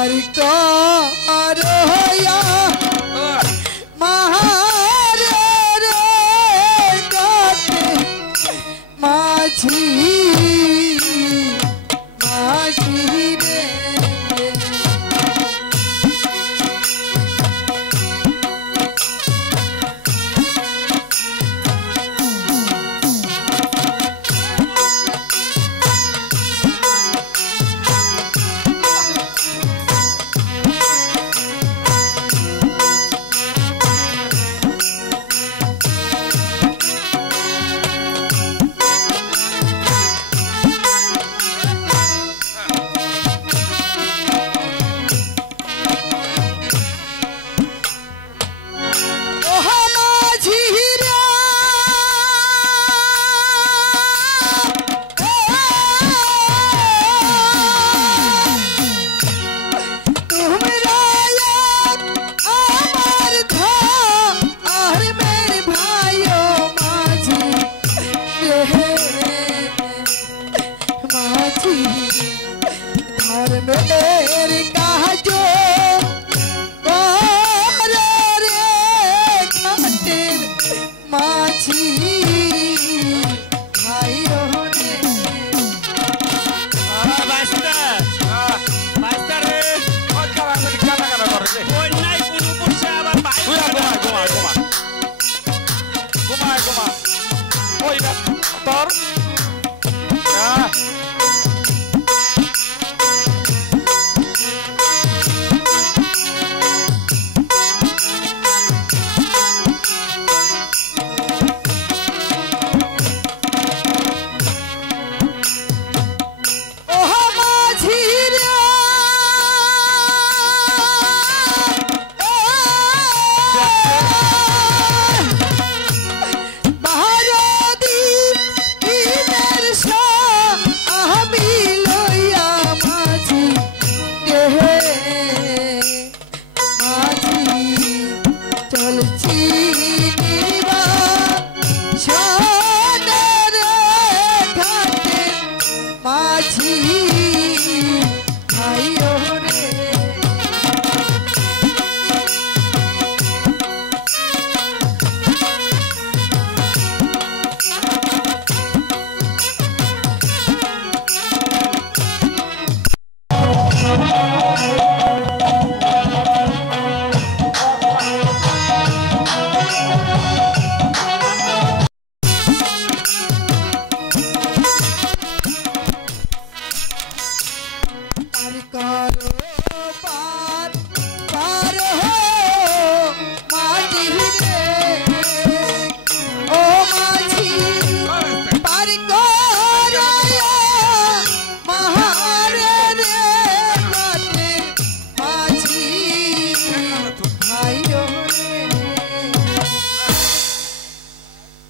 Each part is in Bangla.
পার করয়া মাহারে রে গাতে মাঝি মাঝি রে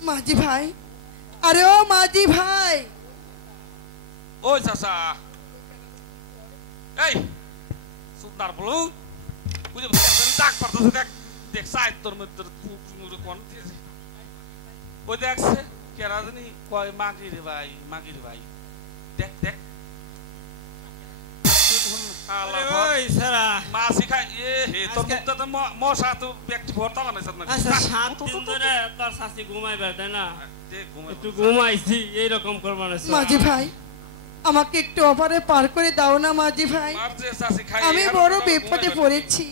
माझी भाई अरे ओ माझी भाई ओय चाचा এই সুন্দর বলু বুঝে বুঝে ডাক পড়তো দেখ দেখ সাইড তোর মধ্যে কোন ওই দেখছে কেরা জানি কয় মাগি রে ভাই দেখ দেখ ওই সারা মাসি খাই এ হে তোর মধ্যে তো মশা তো ব্যক্তি ভর্তা বানাইছ না আচ্ছা সাত দিন ধরে তোর শাশি ঘুমাইবে তাই না একটু ঘুমাইছি এই রকম করব না माझी भाई আমাকে একটু ওপারে পার করে দাও না माझी भाई আর যে শাশি খাই আমি বড় বিপদে পড়েছি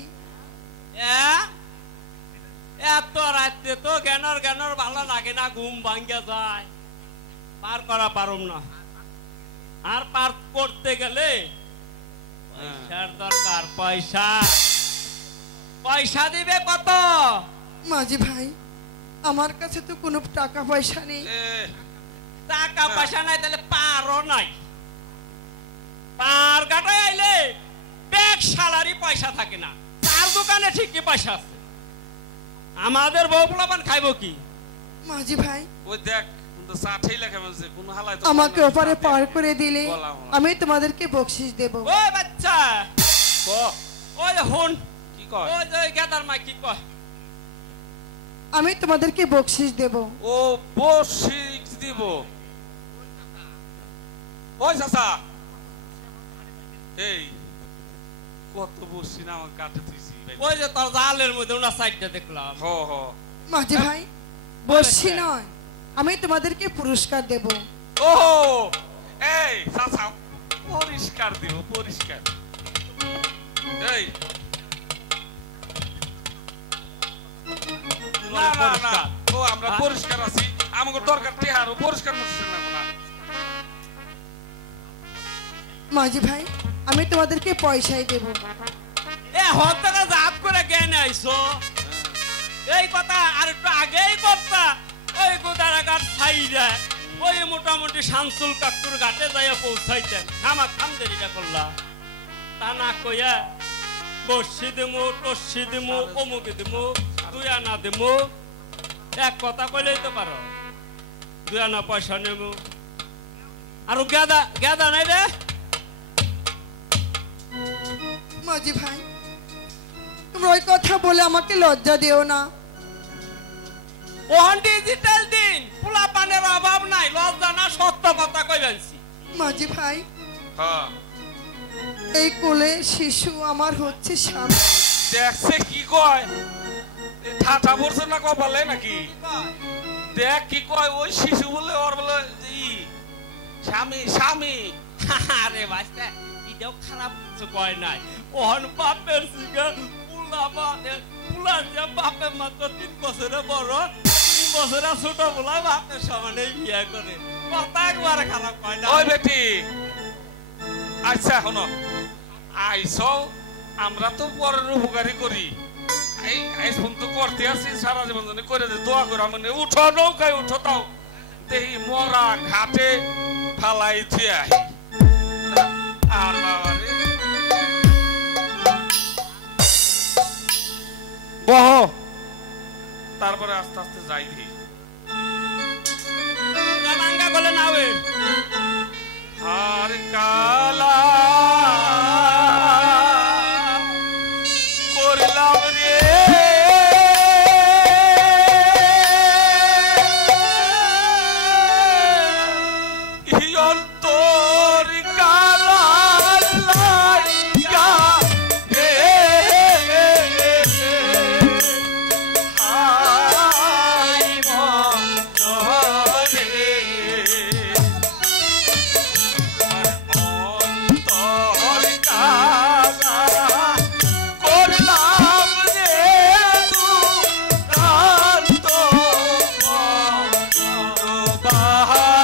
এত রাতে তো জ্ঞানর ভালো লাগে না ঘুম ভাঙ্গা যায় পার করা পারুম না আর পার করতে গেলে পয়সার দরকার পয়সা দিবে কত माझी भाई আমার কাছে তো কোনো টাকা পয়সা নেই টাকা পয়সা নাই তাহলে পারও নাই পার কাটায় আইলে ব্যাগ সালারি পয়সা থাকে না তার দোকানে ঠিকই পয়সা আছে আমাদের বউ পোলাপান খাইবো কি माझी भाई ওই দেখ কিন্তু সাথেই লেখা আছে কোন হালায় তো আমাকে ওপারে পার করে দিলে আমি তোমাদেরকে বকশিশ দেব ওই বাচ্চা ক ওই হন কি কয় ওই যে গাদার মা কি কয় আমি তোমাদেরকে বকশিশ দেব ও বকশিশ দিব ওই চাচা এই কত বসছি না আমার কাটে তুইছি ওই যে তোর জালের মধ্যে ওনার সাইডটা দেখলাম। হ হ মাঝি ভাই বসছি নয়, আমি তোমাদেরকে পুরস্কার দেব। ও এই চাচা পরিষ্কার দিব পরিষ্কার। এই না না না ও আমরা পরিষ্কার আছি, আমাকে দরকার টেহারও পরিষ্কার করছে না। মাঝি ভাই আমি তোমাদেরকে পয়সাই দেব। এ হত্যা জাত করে জ্ঞান আইছো, এই কথা আর একটু আগেই করতা। ওই গোদারাঘাট ছাইরা ওই মোটামুটি শামসুল কাকুর ঘাটে যাইয়া পৌঁছাইতেন, খামাক খাম দেরিটা করলা। তা না কইয়া বসি দিমু টসি দিমু অমুকে দিমু 2 আনা দিমু, এক কথা কইলেই তো পারো 2 আনা পয়সা নেবো। আর গাদা গাদা নাই রে মাঝি ভাই তোমরা ওই কথা বলে আমাকে লজ্জা দিও না। ওহন ডিজিটাল দিন, পোলা পানের অভাব নাই, লজ্জা না সত্য কথা কইবেনছি। মাঝি ভাই হ্যাঁ এই কোলে শিশু আমার হচ্ছে স্বামী। দেখছে কি কয়, ঠাটা পড়ছে না কপালে নাকি? দেখ কি কয়, ওই শিশু বলে ওর বলে স্বামী স্বামী। আরে বাচ্চা এটাও খারাপ কিছু কয় নাই। ওহন বাপের সিগা পোলা মানে পোলা যে বাপের মাত্র 3 বছরে বড়, 3 বছরে ছোট পোলা বাপের সমানে বিয়ে করে, কথা একবারে খারাপ কয় না। ওই বেটি আচ্ছা শোনো, আইসো আমরা তো পরের উপকারী করি, এই আইস ফোন তো করতে আসি সারা জীবন জন্য করে দে, দোয়া করে মানে উঠো নৌকায় উঠো, তাও দেখি মরা ঘাটে ফালাই থুয়ে আহি। আর বাবা রে বহ, তারপরে আস্তে আস্তে যাই দি গানাঙ্গা বলে নাওয়ে হার কালা করলাম রে অন্তর কালা লাইগা রে হাই মন রে অন্তর কালা করলাম রে দুরান্ত বাহাসে।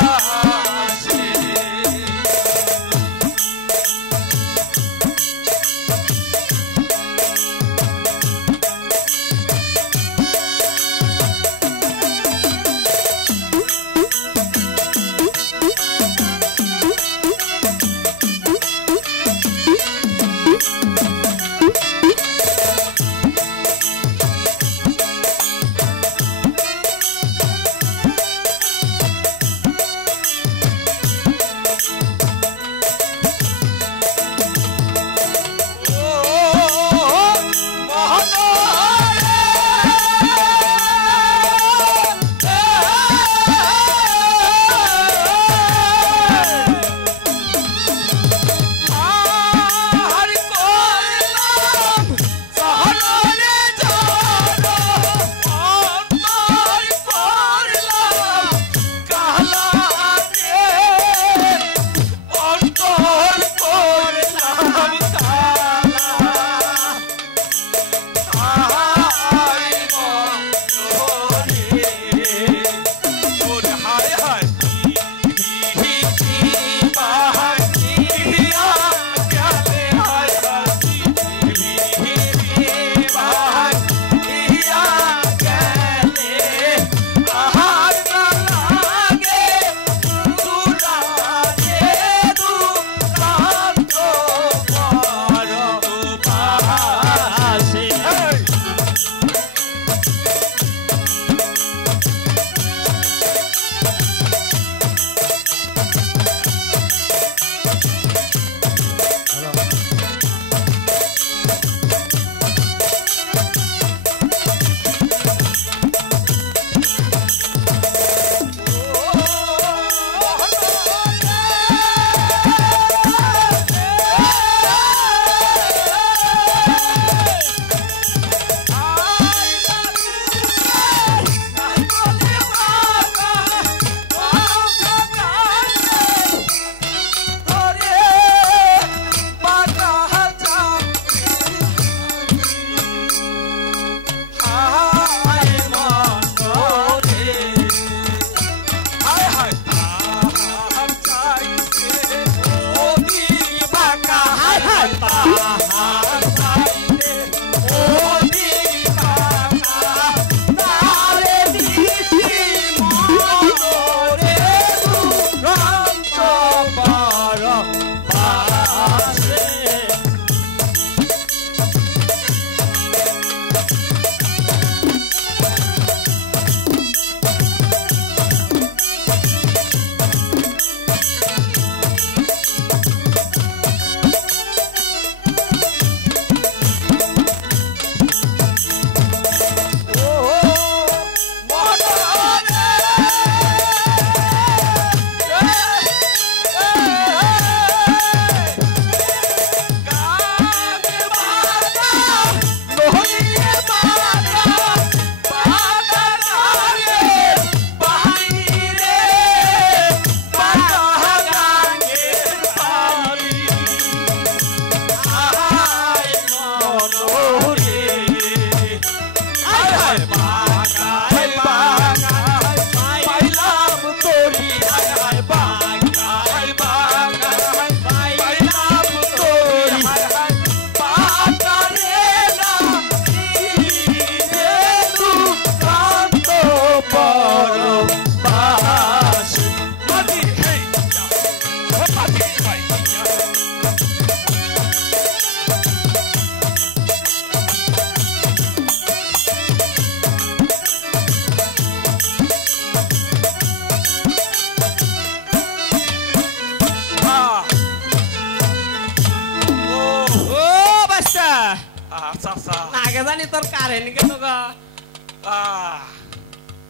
জানি তোর কারেন্ট গেল গা।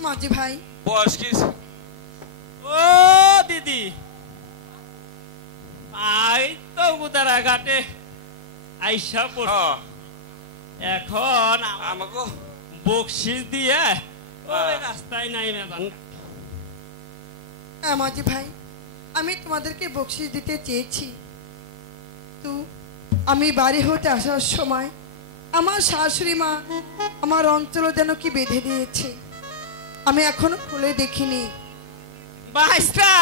মাঝি ভাই বয়স কি ও দিদি আই তো উদারা ঘাটে আইসা পড়ছি। এখন আমাকে বকশিস দিয়ে ওই রাস্তায় নাই মেদান। হ্যাঁ মাঝি ভাই, আমি তোমাদেরকে বকশিস দিতে চেয়েছি, তো আমি বাড়ি হতে আসার সময় আমার শাশুড়ি মা আমার অঞ্চল যেন কি বেঁধে দিয়েছে, আমি এখনো খুলে দেখিনি। বাইস্তা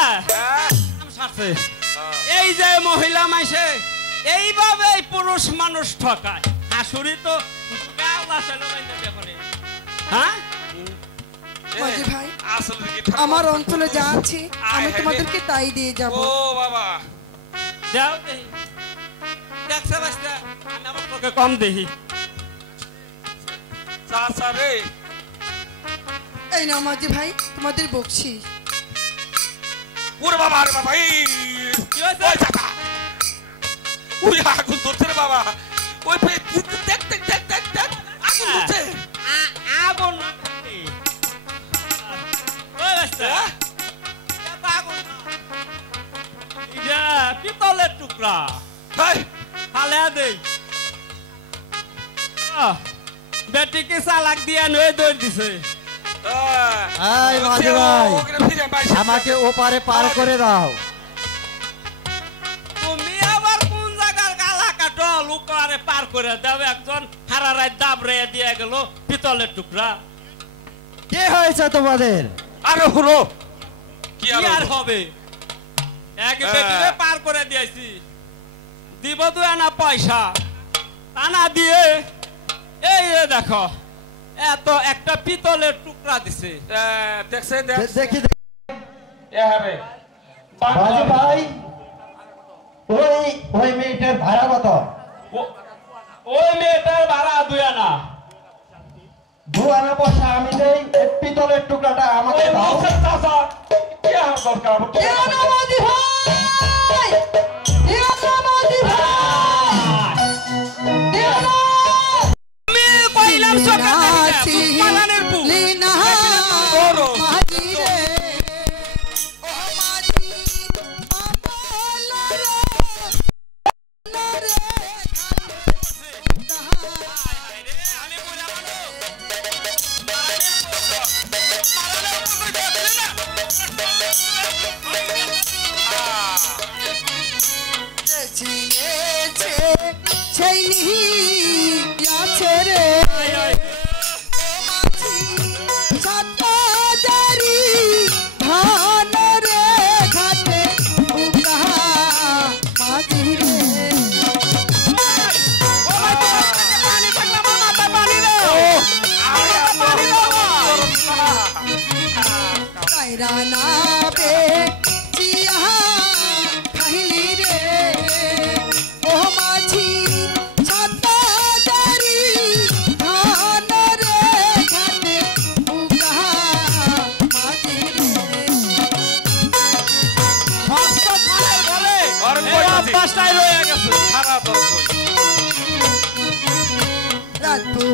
এই যে মহিলা মাইসে এইভাবে পুরুষ মানুষ ঠকায়, শাশুড়ি তো হ্যাঁ মাঝি ভাই, আসলে কি আমার অঞ্চলে যা আছে আমি তোমাদেরকে তাই দিয়ে যাব। ও বাবা যাও দেখি দেখছে বাইস্তা আমি আমার তোকে কম দেখি। চাচা রে এই নাও মাঝি ভাই তোমাদের বকশিস। ওরে বাবা রে বাবা এই কি হয়েছে? ওই চাচা ওই আগুন ধরছে রে বাবা, ওই দেখ দেখ দেখ দেখ দেখ আগুন ধরছে। আগুন না থাকলে। ওই বাইস্তা এত আগুন না। এটা পিতলের টুকরা হাই ফালে দেই। বেটিকে চালাক দিয়া নয় দৌড় দিছে। এই মাঝি ভাই, আমাকে ওপারে পার করে দাও। তুমি আবার কোন জায়গার গালা কাটো লুকারে পার করে দাও। একজন সারা রাত দাবড়ে দিয়ে গেল পিতলের টুকরা। কি হয়েছে তোমাদের? আরে হলো কি কি আর হবে, এক বেটিকে পার করে দিয়েছি, দিব 2 আনা পয়সা, তা না দিয়ে এই যে দেখো এত একটা পিতলের টুকরা দিছে। দেখছে দেখি এ হবে মাঝি ভাই, ওই ওই মেয়েটার ভাড়া কত? ওই মেয়েটার ভাড়া 2 আনা। 2 আনা পয়সা আমি দেই, এই পিতলের টুকরাটা আমাকে দাও। চাচা কি আর দরকার মাঝি ভাই, মাঝি আমি কইলাম সকালে পালানের পু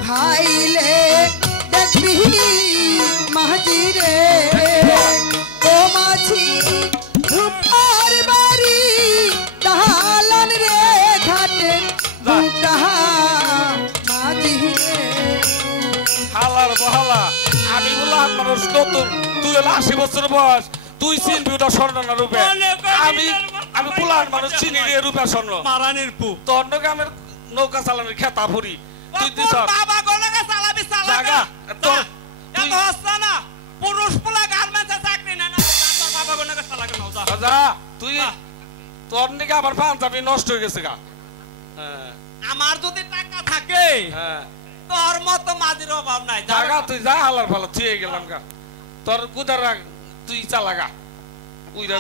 হাইলে দেখবি মাঝি রে, ও মাঝি ধূপার বাড়ি দালান রে ঘাটে মাঝি রে। হালার বহালা আমি বললাম মানুষ নতুন, তুই হলো 80 বছর বয়স, তুই চিনবি ওটা স্বর্ণ না রূপে। আমি আমি বললাম মানুষ চিনি রে রূপে স্বর্ণ মারানির পু। তোর গ্রামের নৌকা চালানোর খেতা ফুরি তুই দিছ বাবা গোলাকে চালাবি জায়গা তোর এত হচ্ছে না, পুরুষ পোলা গার্মেন্টসে চাকরি নেয় না, তোর বাবা গোলাকে চালাকে নাও যা। যা তুই তোর নাকি আবার পাঞ্জাবি নষ্ট হয়ে গেছে গা। হ্যাঁ আমার যদি টাকা থাকে হ্যাঁ তোর মতো মাঝির অভাব নাই। জায়গা তুই যা হালার ভালো তুই গেলাম গা, তোর কুদার তুই চালাগা উইরা